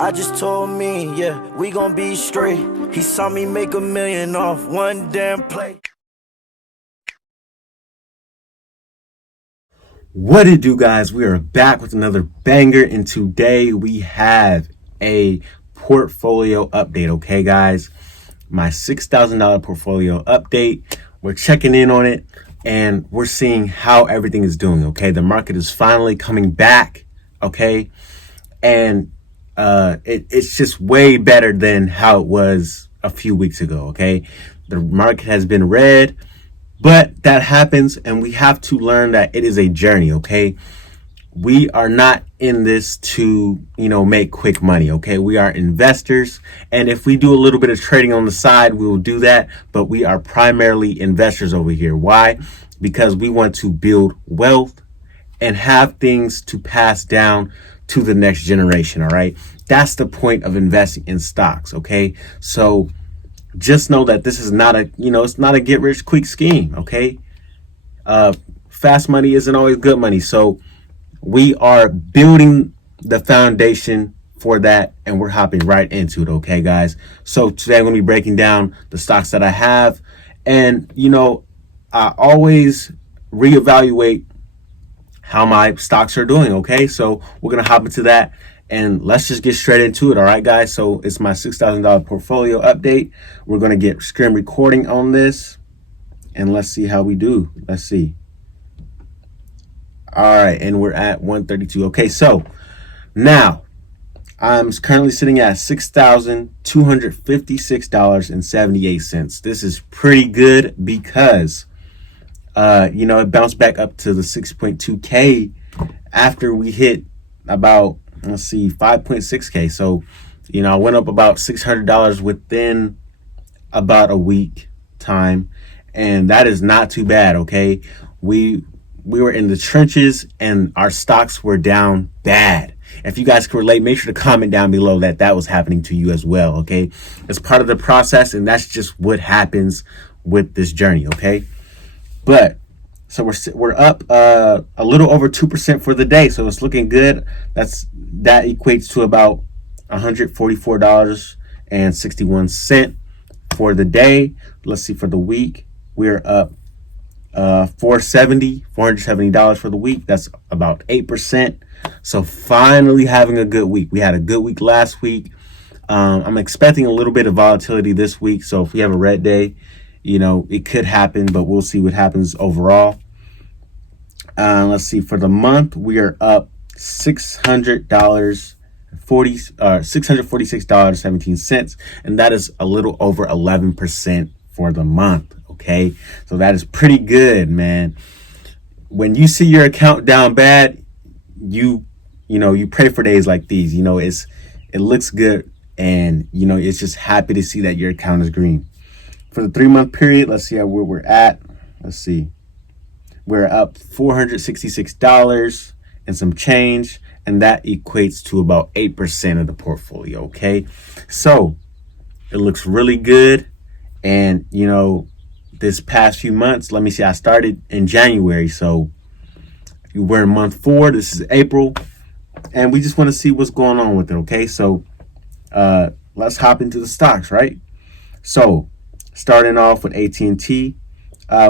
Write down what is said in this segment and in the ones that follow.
I just told me, yeah, we gon' be straight. He saw me make $1 million off one damn play. What it do, guys? We are back with another banger, and today we have a portfolio update. Okay, guys, my $6,000 portfolio update. We're checking in on it, and we're seeing how everything is doing. Okay, the market is finally coming back. Okay, and it's just way better than how it was a few weeks ago. Okay, the market has been red. But that happens, and we have to learn that it is a journey, okay? We are not in this to, make quick money, okay? We are investors, and if we do a little bit of trading on the side, we will do that, but we are primarily investors over here. Why? Because we want to build wealth and have things to pass down to the next generation, all right? That's the point of investing in stocks, okay? So just know that this is not a, it's not a get rich quick scheme. Okay. Fast money isn't always good money. So we are building the foundation for that, and we're hopping right into it. Okay, guys. So today I'm going to be breaking down the stocks that I have, and, I always reevaluate how my stocks are doing. Okay. So we're going to hop into that. And let's just get straight into it. All right, guys. So it's my $6,000 portfolio update. We're going to get screen recording on this, and let's see how we do. Let's see. All right. And we're at 132. Okay. So now I'm currently sitting at $6,256.78. This is pretty good because, it bounced back up to the 6.2K after we hit about, 5.6K. So, I went up about $600 within about a week time, and that is not too bad. Okay. We were in the trenches and our stocks were down bad. If you guys can relate, make sure to comment down below that was happening to you as well. Okay. It's part of the process, and that's just what happens with this journey. Okay. But so we're up a little over 2% for the day, so it's looking good. That equates to about $144.61 for the day. Let's see, for the week we're up $470 for the week. That's about 8%. So finally having a good week. We had a good week last week. I'm expecting a little bit of volatility this week. So if we have a red day, it could happen, but we'll see what happens overall. Let's see, for the month, we are up $646.17, and that is a little over 11% for the month. Okay, so that is pretty good, man. When you see your account down bad, you pray for days like these. It looks good, and it's just happy to see that your account is green. For the 3-month period, let's see where we're at. Let's see. We're up $466 and some change, and that equates to about 8% of the portfolio. Okay. So it looks really good. And, this past few months, let me see, I started in January. So we're in month 4. This is April, and we just want to see what's going on with it. Okay. So let's hop into the stocks, right? So starting off with AT&T.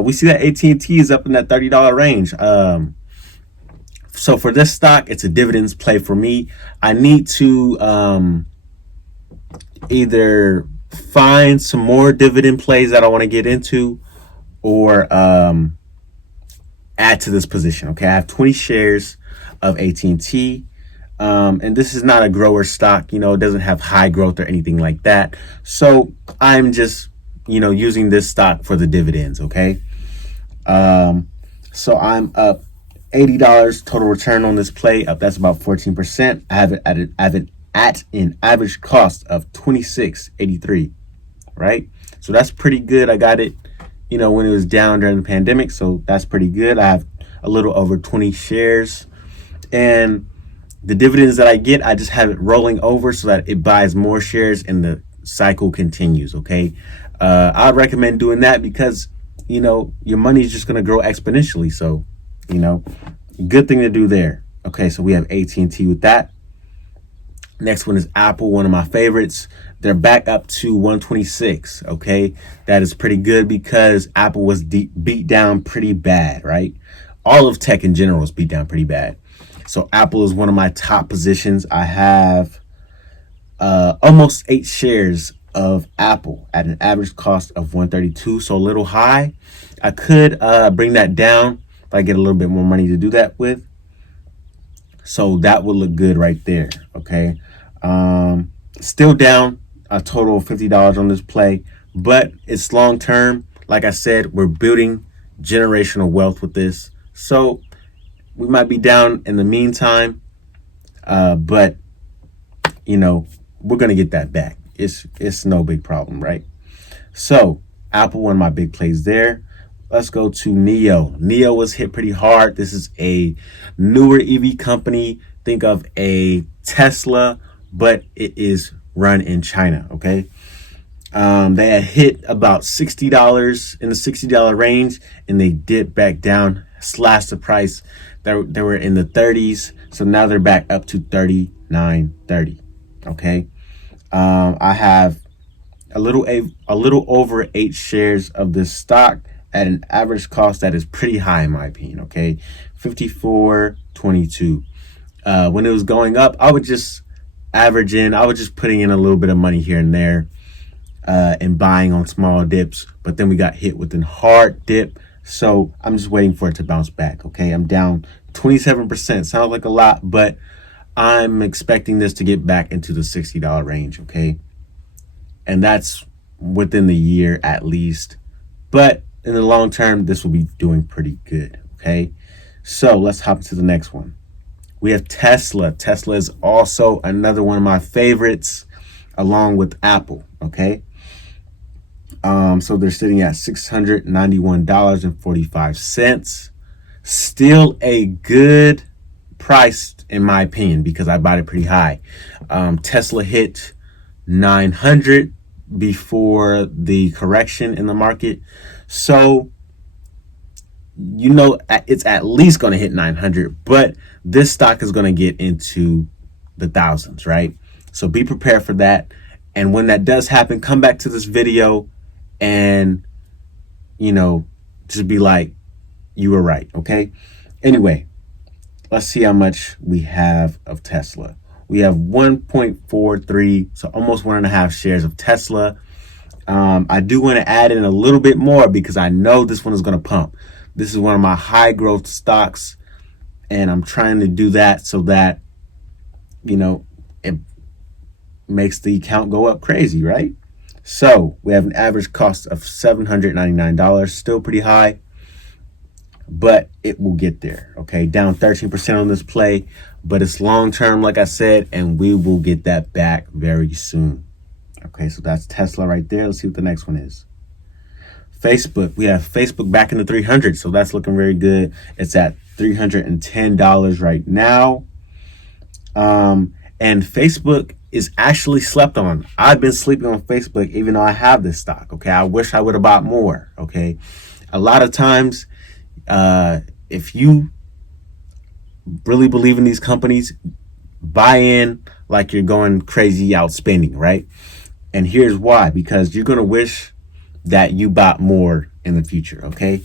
We see that AT&T is up in that $30 range. So for this stock, it's a dividends play for me. I need to either find some more dividend plays that I want to get into, or add to this position. Okay, I have 20 shares of AT&T. And this is not a grower stock. It doesn't have high growth or anything like that. So I'm just using this stock for the dividends. Okay. So I'm up $80 total return on this play. That's about 14%. I have it at an average cost of $26.83. Right. So that's pretty good. I got it, when it was down during the pandemic. So that's pretty good. I have a little over 20 shares, and the dividends that I get, I just have it rolling over so that it buys more shares and the cycle continues. Okay. I'd recommend doing that because, your money is just going to grow exponentially. So, good thing to do there. Okay. So we have AT&T with that. Next one is Apple, one of my favorites. They're back up to 126. Okay, that is pretty good because Apple was beat down pretty bad, right? All of tech in general is beat down pretty bad. So Apple is one of my top positions. I have almost 8 shares of Apple at an average cost of 132, so a little high. I could bring that down if I get a little bit more money to do that with. So that would look good right there. Okay. Still down a total of $50 on this play, but it's long term. Like I said, we're building generational wealth with this. So we might be down in the meantime, but we're gonna get that back. It's no big problem, right? So Apple, one of my big plays there. Let's go to NIO. NIO was hit pretty hard. This is a newer EV company. Think of a Tesla, but it is run in China. Okay. They had hit about $60 in the $60 range, and they dipped back down, slashed the price. They were in the 30s, so now they're back up to $39.30. Okay. I have a little over 8 shares of this stock at an average cost that is pretty high in my opinion. Okay, $54.22. When it was going up, I would just average in. I was just putting in a little bit of money here and there, and buying on small dips. But then we got hit with a hard dip, so I'm just waiting for it to bounce back. Okay, I'm down 27%. Sounds like a lot, but I'm expecting this to get back into the $60 range. Okay, and that's within the year at least. But in the long term, this will be doing pretty good. Okay, so let's hop into the next one. We have Tesla. Tesla is also another one of my favorites, along with Apple. Okay, so they're sitting at $691.45. Still a good price in my opinion because I bought it pretty high. Tesla hit 900 before the correction in the market, so it's at least going to hit 900, but this stock is going to get into the thousands, right? So be prepared for that, and when that does happen, come back to this video and just be like, you were right. Okay, anyway, let's see how much we have of Tesla. We have 1.43, so almost 1.5 shares of Tesla. I do want to add in a little bit more because I know this one is going to pump. This is one of my high growth stocks, and I'm trying to do that so that, it makes the account go up crazy, right? So we have an average cost of $799, still pretty high, but it will get there. Okay, down 13% on this play, but it's long term, like I said, and we will get that back very soon. Okay, so that's Tesla right there. Let's see what the next one is. Facebook. We have Facebook back in the 300, so that's looking very good. It's at $310 right now. And Facebook is actually slept on. I've been sleeping on Facebook even though I have this stock. Okay, I wish I would have bought more. Okay, a lot of times, if you really believe in these companies, buy in like you're going crazy out spending, right? And here's why: because you're gonna wish that you bought more in the future. Okay,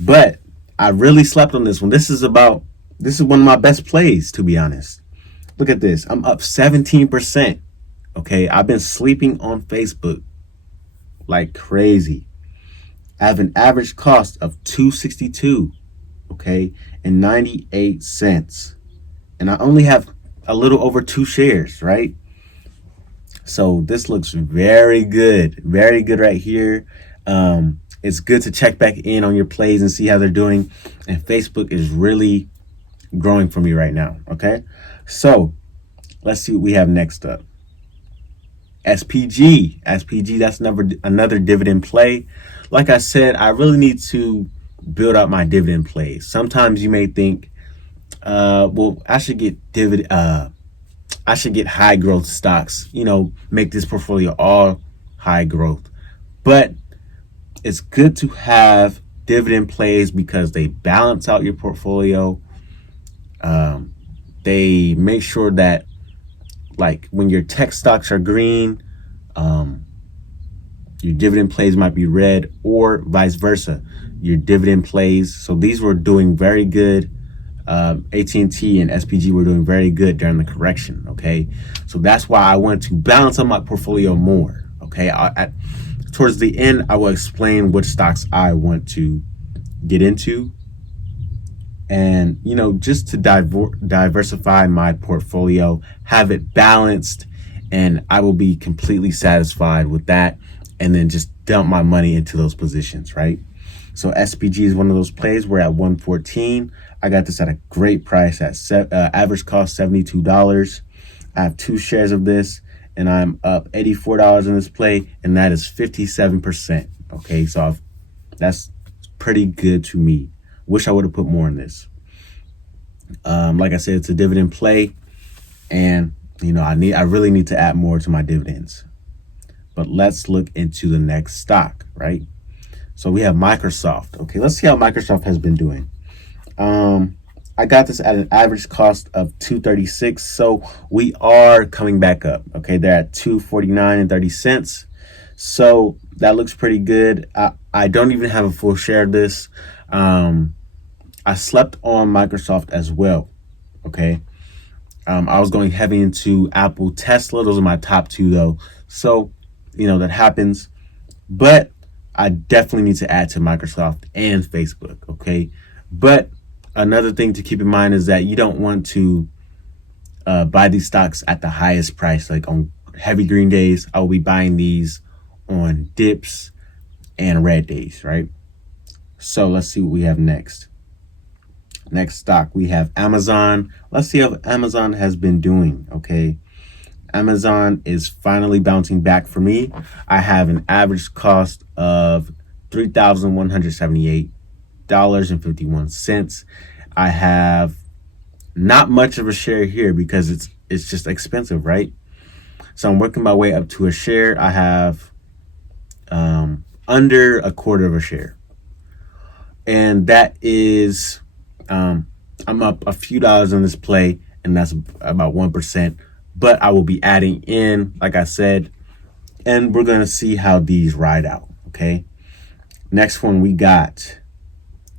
but I really slept on this one. This is one of my best plays, to be honest. Look at this. I'm up 17%. Okay, I've been sleeping on Facebook like crazy. I have an average cost of $2.62, okay, and 98 cents. And I only have a little over 2 shares, right? So this looks very good right here. It's good to check back in on your plays and see how they're doing. And Facebook is really growing for me right now, okay? So let's see what we have next up. SPG, that's another dividend play. Like I said, I really need to build up my dividend plays. Sometimes you may think, I should get high growth stocks, make this portfolio all high growth. But it's good to have dividend plays because they balance out your portfolio. They make sure that like when your tech stocks are green, your dividend plays might be red, or vice versa. Your dividend plays. So these were doing very good. AT&T and SPG were doing very good during the correction. Okay, so that's why I wanted to balance out my portfolio more. Okay, towards the end, I will explain which stocks I want to get into, and just to diversify my portfolio, have it balanced, and I will be completely satisfied with that, and then just dump my money into those positions, right? So SPG is one of those plays. We're at 114. I got this at a great price at average cost $72. I have 2 shares of this, and I'm up $84 in this play, and that is 57%. Okay, so that's pretty good to me. Wish I would have put more in this. Like I said, it's a dividend play, and I really need to add more to my dividends. But let's look into the next stock, right? So we have Microsoft. Okay, let's see how Microsoft has been doing. I got this at an average cost of $2.36, so we are coming back up. Okay, they're at $2.49.30. So that looks pretty good. I don't even have a full share of this. I slept on Microsoft as well. Okay, I was going heavy into Apple, Tesla. Those are my top 2 though. So that happens, but I definitely need to add to Microsoft and Facebook. Okay, but another thing to keep in mind is that you don't want to buy these stocks at the highest price. Like on heavy green days, I will be buying these on dips and red days, right? So let's see what we have next. Next stock, we have Amazon. Let's see how Amazon has been doing. Okay, Amazon is finally bouncing back for me. I have an average cost of $3,178.51. I have not much of a share here because it's just expensive, right? So I'm working my way up to a share. I have under a quarter of a share, and that is I'm up a few dollars on this play, and that's about 1%. But I will be adding in, like I said, and we're going to see how these ride out, okay? Next one, we got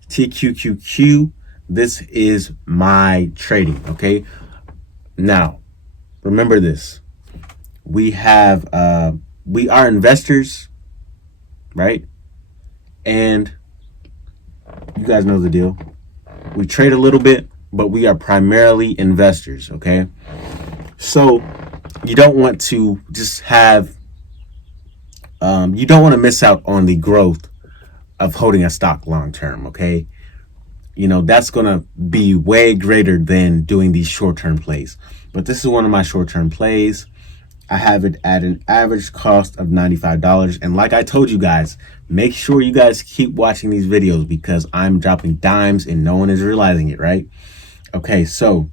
TQQQ. This is my trading, okay? Now, remember this. We are investors, right? And you guys know the deal. We trade a little bit, but we are primarily investors, okay? So you don't want to just have, you don't want to miss out on the growth of holding a stock long term, okay? That's going to be way greater than doing these short-term plays. But this is one of my short-term plays. I have it at an average cost of $95. And like I told you guys, make sure you guys keep watching these videos because I'm dropping dimes and no one is realizing it, right? Okay, so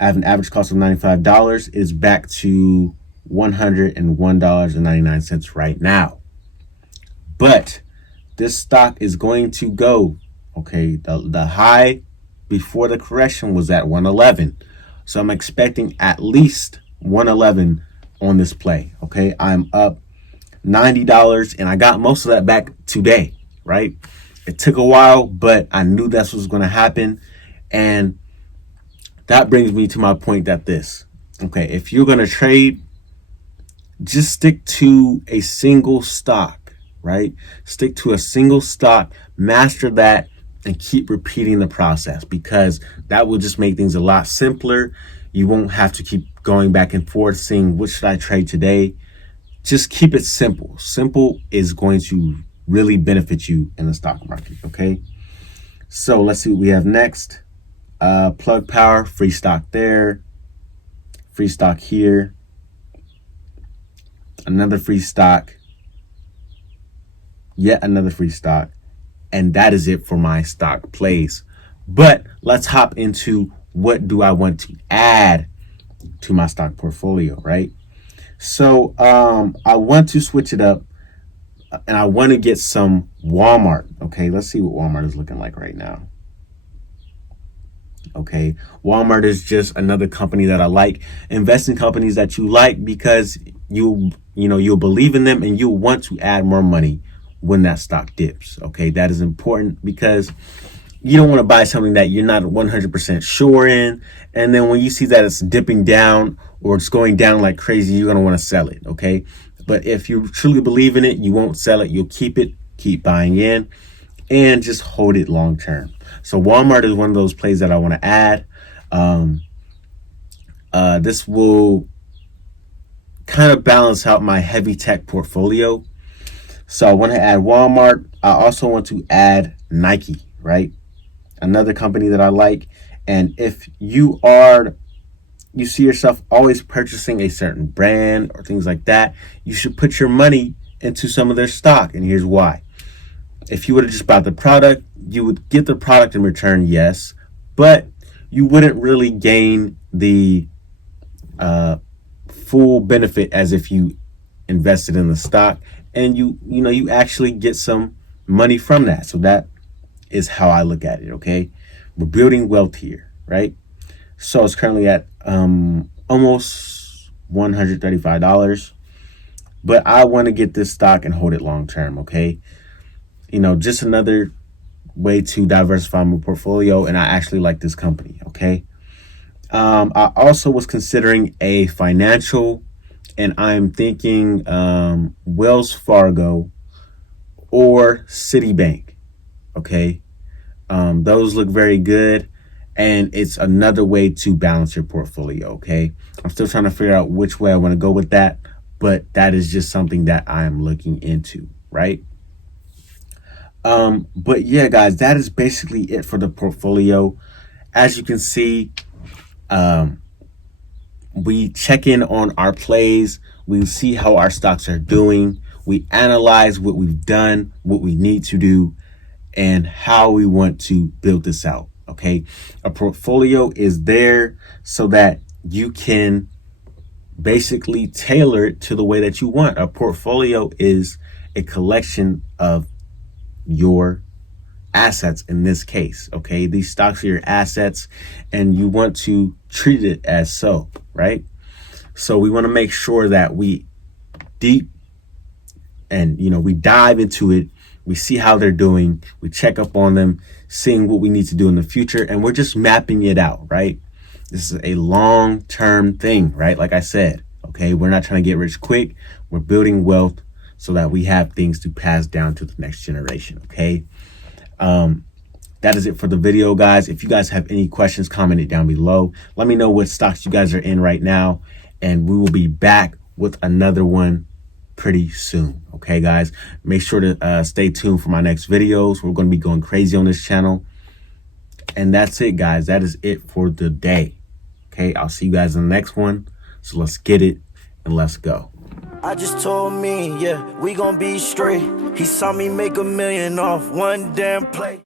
I have an average cost of $95. It is back to $101.99 right now. But this stock is going to go, okay, the high before the correction was at 111. So I'm expecting at least 111 on this play, okay? I'm up $90 and I got most of that back today, right? It took a while, but I knew that's what was going to happen. And that brings me to my point that if you're going to trade, just stick to a single stock, right? Stick to a single stock, master that, and keep repeating the process because that will just make things a lot simpler. You won't have to keep going back and forth saying, what should I trade today? Just keep it simple. Simple is going to really benefit you in the stock market, okay? So let's see what we have next. Plug Power, free stock there. Free stock here. Another free stock. Yet another free stock. And that is it for my stock plays. But let's hop into what do I want to add to my stock portfolio, right? So I want to switch it up and I want to get some Walmart. Okay, let's see what Walmart is looking like right now. Okay, Walmart is just another company that I like. Invest in companies that you like because you'll believe in them and you'll want to add more money when that stock dips. Okay, that is important because you don't want to buy something that you're not 100% sure in, and then when you see that it's dipping down or it's going down like crazy, you're going to want to sell it. Okay, but if you truly believe in it, you won't sell it. You'll keep it, keep buying in, and just hold it long term. So Walmart is one of those plays that I want to add. This will kind of balance out my heavy tech portfolio. So I want to add Walmart. I also want to add Nike, right? Another company that I like. And if you see yourself always purchasing a certain brand or things like that, you should put your money into some of their stock. And here's why. If you would have just bought the product, you would get the product in return, yes, but you wouldn't really gain the full benefit as if you invested in the stock, and you actually get some money from that. So that is how I look at it. Okay, we're building wealth here, right? So it's currently at almost $135, but I want to get this stock and hold it long term. Okay, just another way to diversify my portfolio, and I actually like this company. Okay, I also was considering a financial, and I'm thinking Wells Fargo or Citibank. Okay, those look very good, and it's another way to balance your portfolio. Okay, I'm still trying to figure out which way I want to go with that, but that is just something that I am looking into, right? But yeah, guys, that is basically it for the portfolio. As you can see, we check in on our plays. We see how our stocks are doing. We analyze what we've done, what we need to do, and how we want to build this out. Okay. A portfolio is there so that you can basically tailor it to the way that you want. A portfolio is a collection of your assets in this case. Okay, these stocks are your assets and you want to treat it as so, right? So we want to make sure that we deep and we dive into it. We see how they're doing, we check up on them, seeing what we need to do in the future, and we're just mapping it out, right? This is a long-term thing, right? Like I said, okay, we're not trying to get rich quick. We're building wealth so that we have things to pass down to the next generation. Okay. That is it for the video, guys. If you guys have any questions, comment it down below. Let me know what stocks you guys are in right now, and we will be back with another one pretty soon. Okay, guys, make sure to stay tuned for my next videos. We're going to be going crazy on this channel. And that's it, guys. That is it for the day. Okay, I'll see you guys in the next one. So let's get it and let's go. I just told me, yeah, we gon' be straight. He saw me make $1 million off one damn play.